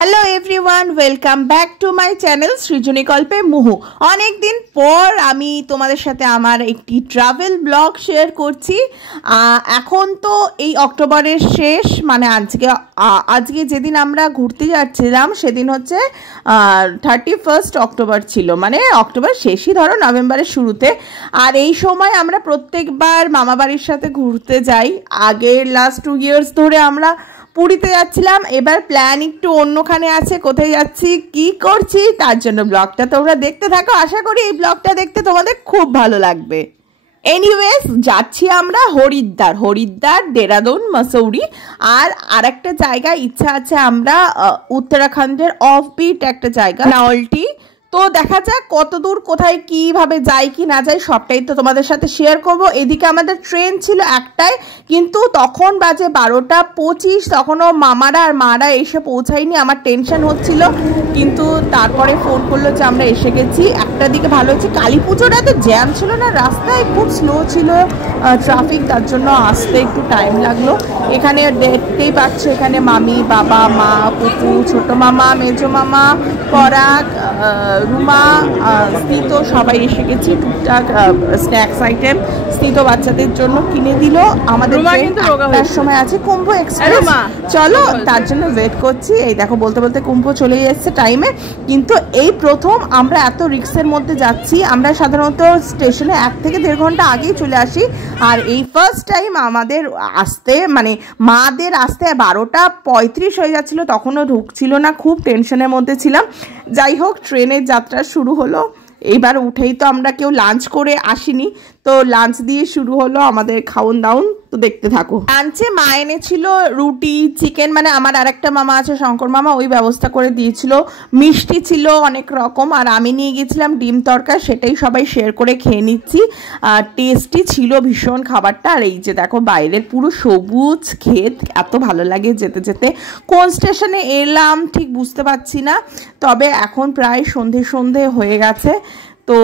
Hello everyone, welcome back to my channel Srijani Kalpe Muhu. অনেক দিন পর আমি তোমাদের সাথে আমার একটি ট্রাভেল ব্লগ শেয়ার করছি। এখন তো এই অক্টোবরের শেষ, মানে আজকে যেদিন আমরা ঘুরতে যাচ্ছিলাম সেদিন হচ্ছে 31 অক্টোবর ছিল, মানে অক্টোবর শেষই ধরো, নভেম্বরের শুরুতে। আর এই সময় আমরা প্রত্যেকবার মামাবাড়ির সাথে ঘুরতে যাই। আগের লাস্ট 2 ইয়ার্স ধরে আমরা পুরীতে যাচ্ছিলাম, এবার প্ল্যান একটু অন্যখানে আছে। কোথায় যাচ্ছি, কি করছি, তার জন্য ব্লগটা তোমরা দেখতে থাকো। আশা করি এই ব্লগটা দেখতে তোমাদের খুব ভালো লাগবে। এনিওয়েজ, যাচ্ছি আমরা হরিদ্বার, দেরাদুন, মসৌরি। আর আরেকটা জায়গায় ইচ্ছা আছে, আমরা উত্তরাখণ্ডের অফবিট একটা জায়গা নাওলটি। তো দেখা যাক কত দূর, কোথায় কিভাবে যাই কি না যাই সবটাই তো তোমাদের সাথে শেয়ার করব। এদিকে আমাদের ট্রেন ছিল একটাই, কিন্তু তখন বাজে 12:25, তখনও মামারা আর মারা এসে পৌঁছায়নি। আমার টেনশন হচ্ছিল, কিন্তু তারপরে ফোন করলো যে আমরা এসে গেছি। একটা দিকে ভালো হয়েছে, কালী পুজোটা তো জ্যাম ছিল না, রাস্তায় খুব স্লো ছিল ট্রাফিক, তার জন্য আসতে একটু টাইম লাগলো। এখানে দেখতেই পাচ্ছ, এখানে মামি, বাবা, মা, পুপু, ছোট মামা, মেজো মামা, পরাগ, রুমা, স্মিত সবাই এসে গেছি। টুকটাক স্ন্যাক্স আইটেম স্মিত বাচ্চাদের জন্য কিনে দিল। আমাদের একটার সময় আছে কুম্ভ এক্সপ্রেস, চলো তার জন্য ওয়েট করছি। এই দেখো, বলতে বলতে কুম্ভ চলে এসেছে টাইমে। কিন্তু এই প্রথম আমরা এত রিক্সের মধ্যে যাচ্ছি। আমরা সাধারণত স্টেশনে 1 থেকে 1.5 ঘন্টা আগেই চলে আসি, আর এই ফার্স্ট টাইম আমাদের আসতে, মানে মাদের আসতে 12:35 হয়ে যাচ্ছিল, তখনও ঢুকছিল না। খুব টেনশনের মধ্যে ছিলাম। যাই হোক, ট্রেনের যাত্রা শুরু হলো। এইবার উঠেই তো আমরা কেউ লাঞ্চ করে আসিনি, তো লাঞ্চ দিয়ে শুরু হলো আমাদের খাওন দাওন। তো দেখতে থাকো। লাঞ্চে মা এনেছিল রুটি, চিকেন, মানে আমার আরেকটা মামা আছে শঙ্কর মামা, ওই ব্যবস্থা করে দিয়েছিল। মিষ্টি ছিল অনেক রকম, আর আমি নিয়ে গেছিলাম ডিম তড়কা, সেটাই সবাই শেয়ার করে খেয়ে নিচ্ছি। টেস্টি ছিল ভীষণ খাবারটা। আর এই যে দেখো, বাইরের পুরো সবুজ ক্ষেত, এত ভালো লাগে যেতে যেতে। কোন স্টেশনে এলাম ঠিক বুঝতে পারছি না, তবে এখন প্রায় সন্ধে হয়ে গেছে। তো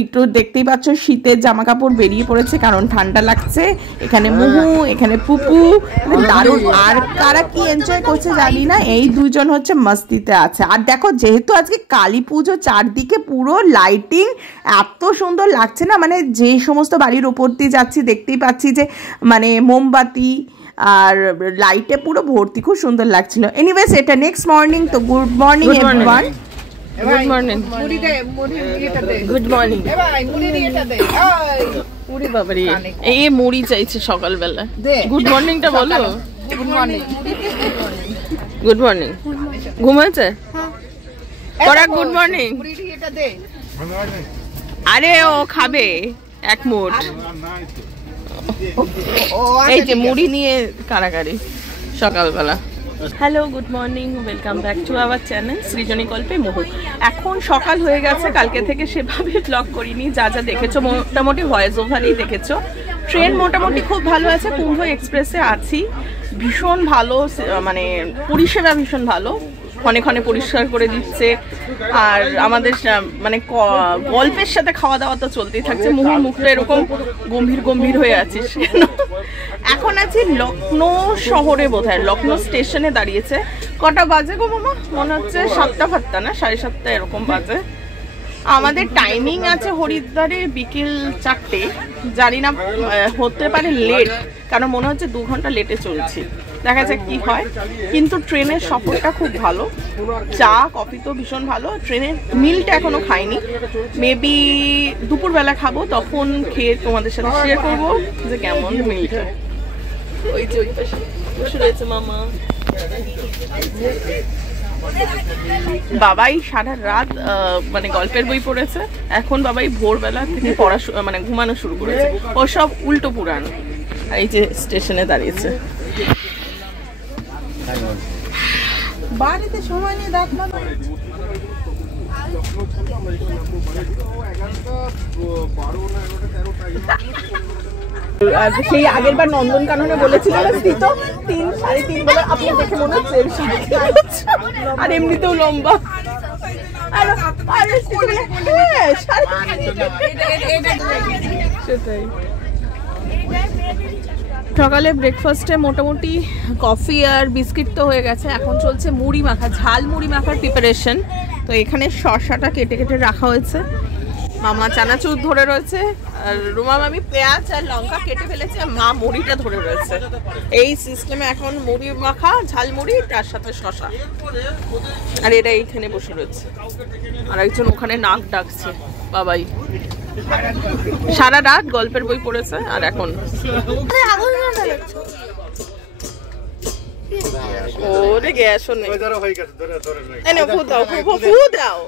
একটু দেখতেই পাচ্ছ, শীতের জামা কাপড় বেরিয়ে পড়েছে, কারণ ঠান্ডা লাগছে। এখানে মুহু, এখানে পুপু, দারুণ। আর কারা কি এনজয় করছে জানি না, এই দুজন হচ্ছে মস্তিতে আছে। আর দেখো, যেহেতু আজকে কালী পুজো, চারদিকে পুরো লাইটিং, এত সুন্দর লাগছে না, মানে যে সমস্ত বাড়ির উপর দিয়ে যাচ্ছি দেখতেই পাচ্ছি যে মানে মোমবাতি আর লাইটে পুরো ভর্তি, খুব সুন্দর লাগছিল। এনিওয়েজ, এটা নেক্সট মর্নিং। তো good morning everyone. Good morning. Good morning. পুরি বাবারি, এই মুড়ি চাইছে সকালবেলা। গুড মর্নিংটা বলো। Good morning. Good morning. ঘুম হয়েছে? পরাগ গুড মর্নিং। আরে ও খাবে এক মুঠ। এই যে মুড়ি নিয়ে কারাকারি সকালবেলা। Hello, good morning, welcome back to our channel Srijani Kalpe Muhu. এখন সকাল হয়ে গেছে, কালকে থেকে সেভাবে ব্লগ করিনি। যা যা দেখেছো মোটামুটি ভয়েস ওভারই দেখেছো। ট্রেন মোটামুটি খুব ভালো আছে, কুম্ভ এক্সপ্রেসে আছি। ভীষণ ভালো, মানে পরিষেবা ভীষণ ভালো, ক্ষণে ক্ষণে পরিষ্কার করে দিচ্ছে। আর আমাদের মানে গল্পের সাথে খাওয়া দাওয়া তো চলতেই থাকছে। মুহুর মুখটা এরকম গম্ভীর হয়ে আছিস। এখন আছি লখনৌ শহরে, বোধহয় লখনৌ স্টেশনে দাঁড়িয়েছে। কটা বাজে গো মামা? মনে হচ্ছে 7:30 না 7:30 এরকম বাজে। আমাদের টাইমিং আছে হরিদ্বারে বিকেল 4টে। জানি না, হতে পারে লেট, কারণ মনে হচ্ছে 2 ঘন্টা লেটে চলছি। দেখা যাক কি হয়। কিন্তু ট্রেনের সফরটা খুব ভালো, চা কফি তো ভীষণ ভালো। ট্রেনের মিলটা এখনো খাইনি, মেবি দুপুরবেলা খাবো, তখন খেয়ে তোমাদের সাথে শেয়ার করবো যে কেমন মিলটা। ওই যে ওই পাশে বসে রয়েছে মামা। বাবাই সারা রাত মানে গল্পের বই পড়েছে। এখন বাবাই ভোরবেলা থেকে পড়া মানে ঘুমানো শুরু করেছে। ও সব উল্টো পুরাণ। এই যে স্টেশনে দাঁড়িয়েছে। বাড়িতে সময় নিয়ে দেখ না, সেই আগের বার নন্দনকাননে বলেছিল না স্থিত 3-3.5 বলে, আপনি দেখে মনে হচ্ছে। আর এমনিতেও লম্বা। সেটাই। সকালে ব্রেকফাস্টে মোটামুটি কফি আর বিস্কিট তো হয়ে গেছে, এখন চলছে মুড়ি মাখা, ঝাল মুড়ি মাখার প্রিপারেশন। তো এখানে শসাটা কেটে কেটে রাখা হয়েছে, মামা চানাচুর ধরে রয়েছে, আর রুমা মামি পেঁয়াজ আর লঙ্কা কেটে ফেলেছে, মা মুড়িটা ধরে রয়েছে। এই সিস্টেমে এখন মুড়ি মাখা, ঝাল মুড়ি, তার সাথে শসা। আর এরা এইখানে বসে রয়েছে, আর একজন ওখানে নাক ডাকছে বাবাই। সারা রাত গল্পের বই পড়েছে, আর এখন ওরে গ্যাসও নেই। দাও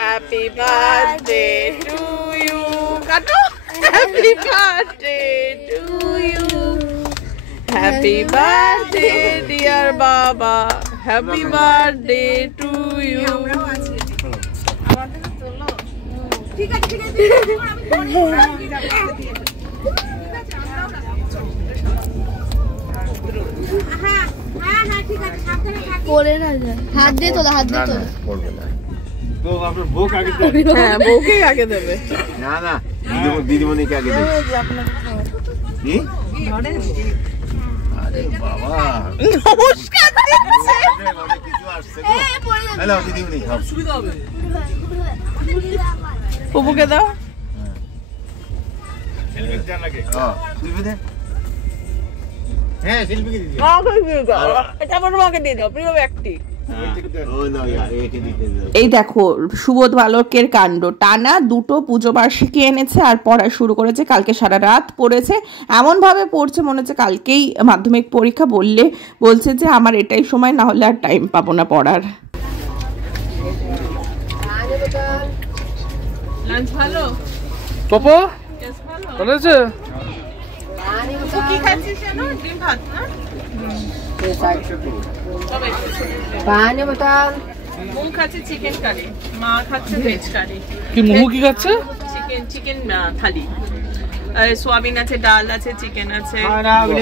হ্যাপি বার্থডে টু ইউ, কাটো। Happy birthday to you, happy birthday dear baba, happy birthday to you. ঠিক আছে ঠিক আছে, হাত দিয়ে তোলা, হাত দিয়ে তোলা। তো আপনার বউকে আগে দেবে? হ্যাঁ, বউকে আগে দেবে। না না, দিদিমণিকে আগে দেবে। কি? আরে বাবা, নমস্কার দিচ্ছে। অনেক কিছু আসছে গো। হ্যালো দিদিমণি, খাও। সুবিধা হবে। বুবুকে দাও। শিল্পীকে দেন নাকি? হ্যাঁ, শিল্পী দে। হ্যাঁ, শিল্পীকে দিদি। আমাকে দিয়ে দাও। এটা আমার মাকে দিয়ে দাও, প্রিয় ব্যক্তি। এই দেখো সুবোধ বালকের কাণ্ড, টানা 2টো পুজো বার্ষিকী এনেছে আর পড়া শুরু করেছে। কালকে সারা রাত পড়েছে, এমন ভাবে পড়ছে মনে হচ্ছে কালকেই মাধ্যমিক পরীক্ষা। বলছে যে আমার এটাই সময়, না হলে আর টাইম পাবো না পড়ার। লাঞ্চ ভালো? পপো ভালো আছে? কি খাচ্ছিস জানো? ডিম ভাত না? মুখ খাচ্ছে চিকেন কারি, মা খাচ্ছে ভেজ কারি। কি মুহু কি খাচ্ছে? চিকেন থালি, সোয়াবিন আছে, ডাল আছে, চিকেন আছে,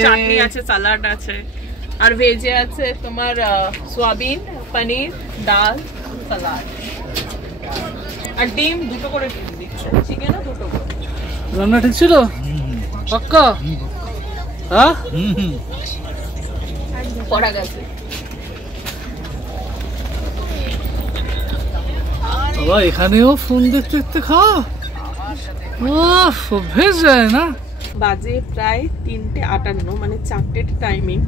চাটনি আছে, সালাড আছে, আর ভেজে আছে তোমার সোয়াবিন, পনির, ডাল, সালাড, আর ডিম 2টো করে ডিম দিচ্ছে, চিকেনও 2টো করে। রান্না ঠিক ছিল পাক্কা? হ্যাঁ, পড়া গেছে। বাবা এখানেও ফোন দেখতে দেখতে খাওয়া, অভ্যেস যায় না। বাজে প্রায় 3:58, মানে 4টের টাইমিং,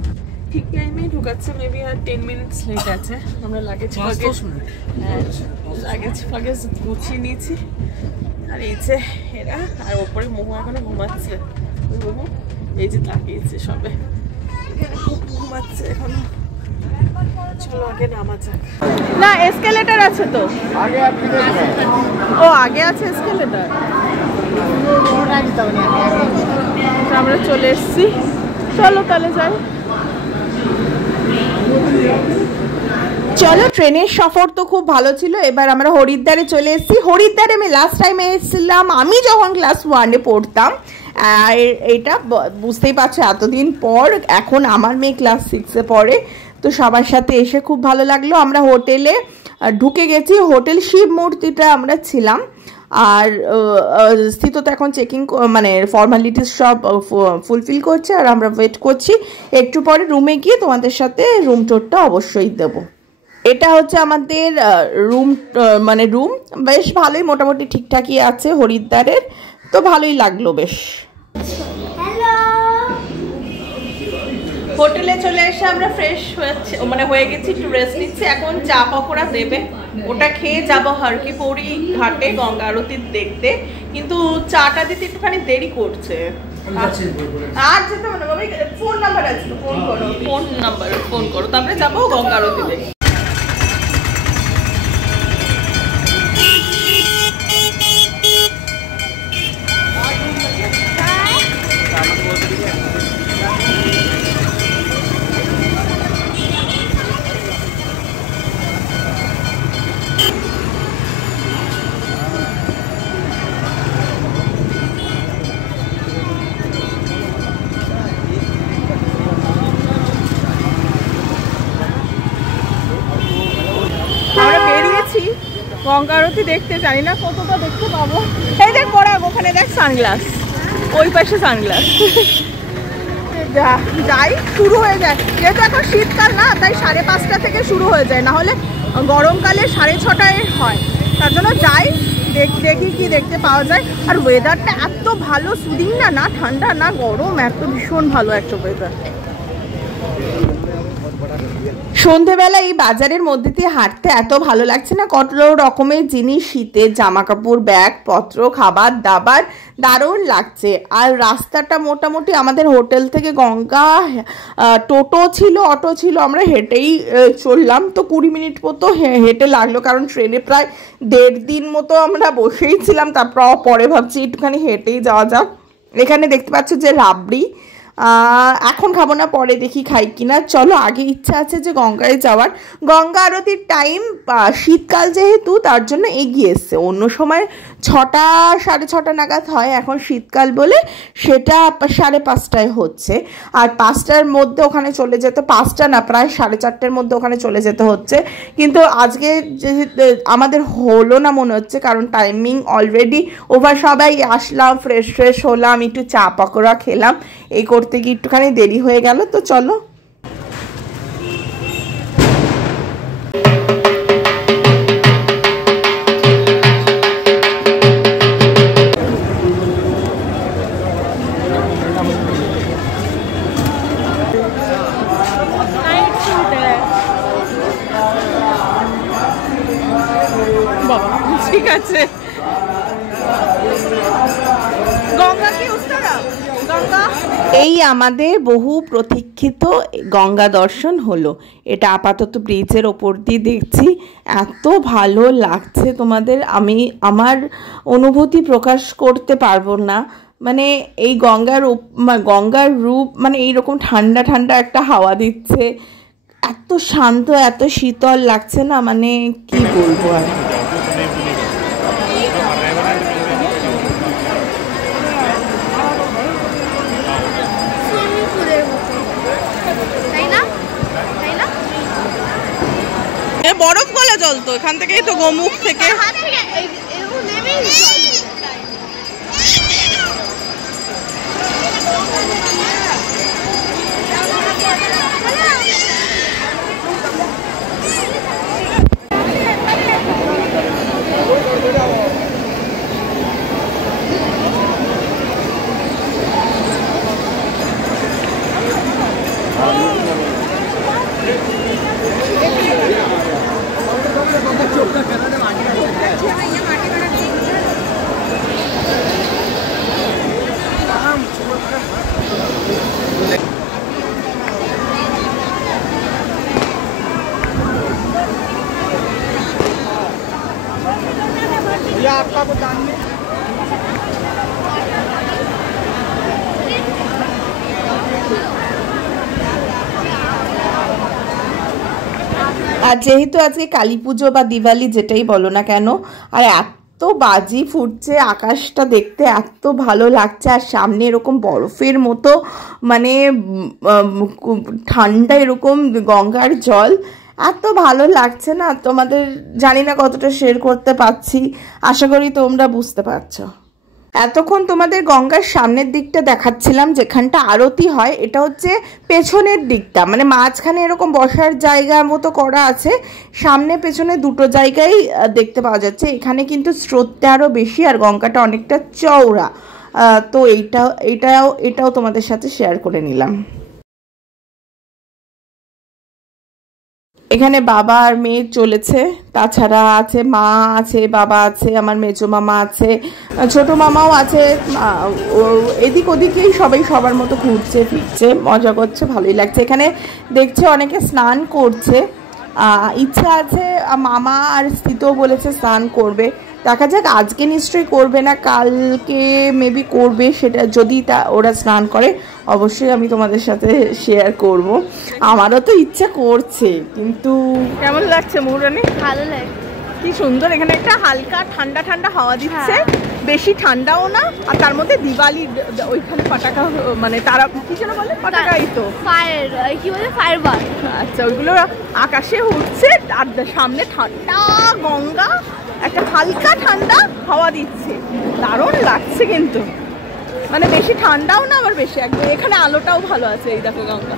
ঠিক টাইমে ঢুকাচ্ছে। মেবি আর 10 মিনিটস লেট আছে। আমরা লাগেজ ফাগেজ গুছিয়ে নিয়েছি, আর এই যে এরা, আর ওপরে মোমো এখনো ঘুমাচ্ছে। ওই মোমো এই যে তাকিয়েছে সবে, এখানে খুব ঘুমাচ্ছে এখনো। চলো আগে নামা যাক। না, এসকেলেটর আছে তো? ও আগে আছে এসকেলেটর। আমরা চলে এসছি, চলো তাহলে যাই। চলো, ট্রেনের সফর তো খুব ভালো ছিল। এবার আমরা হরিদ্বারে চলে এসেছি। হরিদ্বারে আমি লাস্ট টাইমে এসেছিলাম আমি যখন ক্লাস 1-এ পড়তাম। আর এটা বুঝতেই পারছো এতদিন পর, এখন আমার মেয়ে ক্লাস 6-এ পড়ে। তো সবার সাথে এসে খুব ভালো লাগলো। আমরা হোটেলে ঢুকে গেছি, হোটেল শিব মূর্তিটা আমরা ছিলাম। আর স্থিত তো এখন চেকিং, মানে ফর্মালিটিস সব ফুলফিল করছে, আর আমরা ওয়েট করছি। একটু পরে রুমে গিয়ে তোমাদের সাথে রুম টোরটা অবশ্যই দেবো। এটা হচ্ছে আমাদের রুম, মানে রুম বেশ ভালোই, মোটামুটি ঠিকঠাকই আছে হরিদ্বারের। তো ভালোই লাগলো বেশ। হোটেলে চলে এসে আমরা ফ্রেশ হয়ে গেছি, একটু রেস্ট নিচ্ছি। এখন চা পকোড়া দেবে, ওটা খেয়ে যাবো হরকি পৌড়ি ঘাটে গঙ্গা আরতি দেখতে। কিন্তু চাটা দিতে একটুখানি দেরি করছে। আর যেতে হবে না বাবা, ফোন নাম্বার আছে, ফোন করো, তারপরে যাবো গঙ্গা আরতি দেখতে। গঙ্গা আরতি দেখতে, জানি না কতটা দেখতে পাবো। এই দেখ পরাগ, ওখানে দেখ সানগ্লাস, ওই পাশে সানগ্লাস। যাই, শুরু হয়ে যায়। যেহেতু এখন শীতকাল না, তাই 5:30 থেকে শুরু হয়ে যায়, না হলে গরমকালে 6:30 হয়। তার জন্য যাই, দেখি কি দেখতে পাওয়া যায়। আর ওয়েদারটা এত ভালো, সুদিং না, না ঠান্ডা না গরম, এত ভীষণ ভালো একটা ওয়েদার। সন্ধেবেলা এই বাজারের মধ্যে দিয়ে হাঁটতে এত ভালো লাগছে না, কত রকমের জিনিস, শীতের জামা কাপড়, ব্যাগ পত্র, খাবার দাবার, দারুণ লাগছে। আর রাস্তাটা মোটামুটি আমাদের হোটেল থেকে গঙ্গা টোটো ছিল, অটো ছিল, আমরা হেঁটেই চললাম। তো 20 মিনিট মতো হেঁটে লাগলো, কারণ ট্রেনে প্রায় 1.5 দিন মতো আমরা বসেই ছিলাম। তারপর পরে ভাবছি একটুখানি হেঁটেই যাওয়া যাক। এখানে দেখতে পাচ্ছ যে রাবড়ি, এখন খাবো না, পরে দেখি খাই কিনা। চলো, আগে ইচ্ছা আছে যে গঙ্গায় যাওয়ার। গঙ্গা আরতির টাইম শীতকাল যেহেতু, তার জন্য এগিয়ে এসছে। অন্য সময় 6টা 6:30 নাগাদ হয়, এখন শীতকাল বলে সেটা 5:30 হচ্ছে। আর 5টার মধ্যে ওখানে চলে যেতে, 5টা না, প্রায় 4:30-র মধ্যে ওখানে চলে যেতে হচ্ছে। কিন্তু আজকে যে আমাদের হলো না মনে হচ্ছে, কারণ টাইমিং অলরেডি ওভার। সবাই আসলাম, ফ্রেশ হলাম, একটু চা পকোড়া খেলাম, এই করতে গিয়ে একটুখানি দেরি হয়ে গেল। তো চলো, ঠিক আছে। গঙ্গা কি উস্তারা? গঙ্গা, এই আমাদের বহু প্রতীক্ষিত গঙ্গা দর্শন হলো। এটা আপাতত ব্রিজের ওপর দিয়ে দেখছি, এত ভালো লাগছে তোমাদের, আমি আমার অনুভূতি প্রকাশ করতে পারবো না। মানে এই গঙ্গার রূপ, মানে এইরকম ঠান্ডা ঠান্ডা একটা হাওয়া দিচ্ছে, এত শান্ত, এত শীতল লাগছে না, মানে কি বলবো আর। বরফ গলা জল তো, এখান থেকেই তো, গোমুখ থেকে। আর যেহেতু আজকে কালী পুজো বা দিওয়ালি যেটাই বলো না কেন, আর এত বাজি ফুটছে, আকাশটা দেখতে এত ভালো লাগছে। আর সামনে এরকম বরফের মতো, মানে ঠান্ডা এরকম গঙ্গার জল, এত ভালো লাগছে না, তোমাদের জানি না কতটা শেয়ার করতে পারছি, আশা করি তোমরা বুঝতে পারছো। এতক্ষণ তোমাদের গঙ্গার সামনের দিকটা দেখাচ্ছিলাম, যেখানটা আরতি হয়। এটা হচ্ছে পেছনের দিকটা, মানে মাঝখানে এরকম বসার জায়গার মতো করা আছে, সামনে পেছনে দুটো জায়গায় দেখতে পাওয়া যাচ্ছে। এখানে কিন্তু স্রোতটা আরও বেশি, আর গঙ্গাটা অনেকটা চওড়া। তো এটাও তোমাদের সাথে শেয়ার করে নিলাম। এখানে বাবা আর মেয়ে চলেছে, তাছাড়া আছে মা আছে, বাবা আছে, আমার মেজো মামা আছে, ছোট মামাও আছে। এদিক ওদিকেই সবাই সবার মতো ঘুরছে ফিরছে, মজা করছে, ভালোই লাগছে। এখানে দেখছে অনেকে স্নান করছে, ইচ্ছা আছে, মামা আর স্থিতও বলেছে স্নান করবে। দেখা যাক, আজকে নিশ্চয়ই করবে না, কালকে মেবি করবে। সেটা যদি ওরা স্নান করে অবশ্যই আমি তোমাদের সাথে শেয়ার করব। আমারও তো ইচ্ছা করছে, কিন্তু কেমন লাগছে মৌরানি? ভালো লাগে, কি সুন্দর। এখানে একটা হালকা ঠান্ডা ঠান্ডা হাওয়া দিচ্ছে, বেশি ঠান্ডাও না। আর তার মধ্যে দিওয়ালি, ওইখানে পটাকা, মানে তারা কি যেন বলে, পটাকাই তো, ফায়ার, কি বলে, ফায়ার বার। আচ্ছা, ওইগুলো আকাশে উঠছে, আর সামনে ঠান্ডা গঙ্গা, একটা হালকা ঠান্ডা হাওয়া দিচ্ছে, দারুণ লাগছে কিন্তু। মানে বেশি ঠান্ডাও না আবার বেশি একদম, এখানে আলোটাও ভালো আছে। এই দেখো গঙ্গা,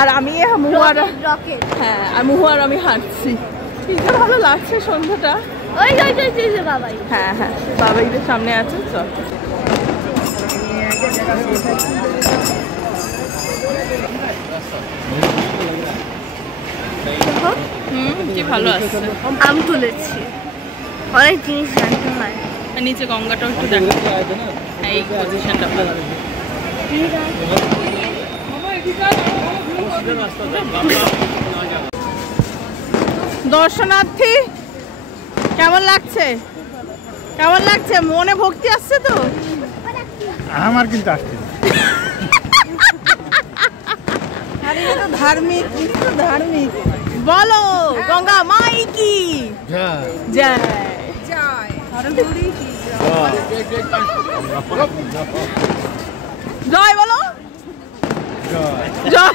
আর আমি মুহু আর হ্যাঁ আর মুহু আর আমি হাঁটছি। কি ভালো লাগছে সন্ধ্যাটা। বাবাই, হ্যাঁ হ্যাঁ বাবাইদের সামনে আছে। চল কি ভালো আছে। আম তুলেছি, অনেক জিনিস জানতে হয়। নিচে গঙ্গাটাও একটু দেখা, এই পজিশনটা ভালো। দর্শনার্থী কেমন লাগছে? কেমন লাগছে? মনে ভক্তি আসছে তো? আমার কিন্তু আসছে ধার্মিক, ধার্মিক বলো গঙ্গা মাই কি জয় জয় বলো জয়।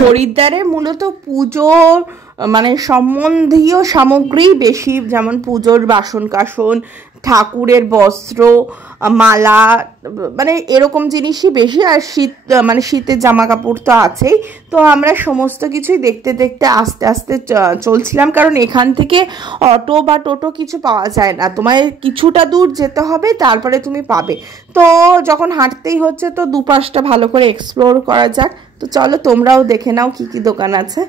হরিদ্বারে মূলত পুজোর মানে সম্বন্ধীয় সামগ্রী বেশি, যেমন পুজোর বাসন কাসন, ঠাকুরের বস্ত্র, মালা, মানে এরকম জিনিসই বেশি। আর শীত মানে শীতের জামা কাপড় তো আছেই। তো আমরা সমস্ত কিছুই দেখতে দেখতে আস্তে আস্তে চলছিলাম, কারণ এখান থেকে অটো বা টোটো কিছু পাওয়া যায় না, তোমায় কিছুটা দূর যেতে হবে তারপরে তুমি পাবে। তো যখন হাঁটতেই হচ্ছে তো দুপাশটা ভালো করে এক্সপ্লোর করা যাক। তো চলো তোমরাও দেখে নাও কি কি দোকান আছে।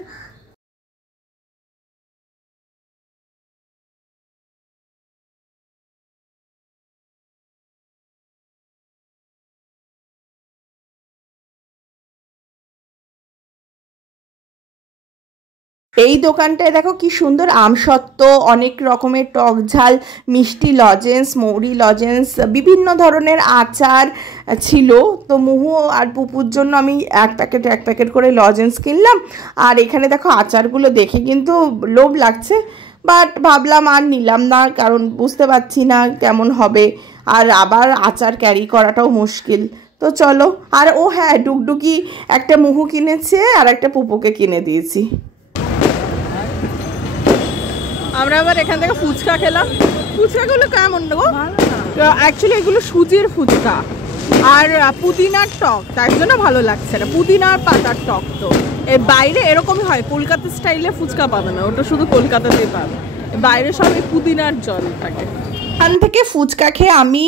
এই দোকানটায় দেখো কি সুন্দর আমসত্ত্ব, অনেক রকমের টক ঝাল মিষ্টি লজেন্স, মৌরি লজেন্স, বিভিন্ন ধরনের আচার ছিল। তো মুহু আর পুপুর জন্য আমি এক প্যাকেট করে লজেন্স কিনলাম। আর এখানে দেখো আচারগুলো দেখে কিন্তু লোভ লাগছে, বাট ভাবলাম আর নিলাম না, কারণ বুঝতে পারছি না কেমন হবে, আর আবার আচার ক্যারি করাটাও মুশকিল। তো চলো। আর ও হ্যাঁ, ডুগডুগি একটা মুহু কিনেছে আর একটা পুপুকে কিনে দিয়েছি। আমরা আবার এখান থেকে ফুচকা খেলাম। ফুচকাগুলো কেমন গো? অ্যাকচুয়ালি এগুলো সুজির ফুচকা আর পুদিনার টক, তার জন্য ভালো লাগছে না। পুদিনার পাতার টক, তো এর বাইরে এরকমই হয়। কলকাতা স্টাইলে ফুচকা পাবে না, ওটা শুধু কলকাতাতেই পাবে। বাইরে সব এই পুদিনার জল থাকে। এখান থেকে ফুচকা খেয়ে আমি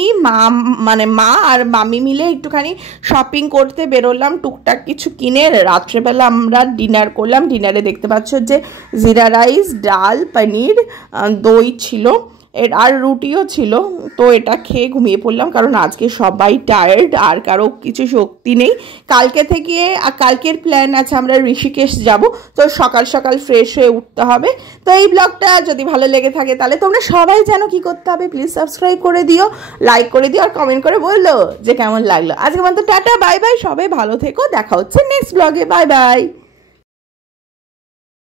মা আর মামি মিলে একটুখানি শপিং করতে বেরোলাম, টুকটাক কিছু কিনে। রাত্রেবেলা আমরা ডিনার করলাম। ডিনারে দেখতে পাচ্ছ যে জিরা রাইস, ডাল, পনির, দই ছিল, আর রুটিও ছিল। তো এটা খেয়ে ঘুমিয়ে পড়লাম, কারণ আজকে সবাই টায়ার্ড, আর কারো কিছু শক্তি নেই। কালকের প্ল্যান আছে আমরা ঋষিকেশ যাব, তো সকাল সকাল ফ্রেশ হয়ে উঠতে হবে। তো এই ব্লগটা যদি ভালো লেগে থাকে তাহলে তোমরা সবাই জানো কি করতে হবে, প্লিজ সাবস্ক্রাইব করে দিও, লাইক করে দিও, আর কমেন্ট করে বললো যে কেমন লাগলো। আজকের মতো টাটা, বাই বাই, সবাই ভালো থেকো, দেখা হচ্ছে নেক্সট ব্লগে, বাই বাই।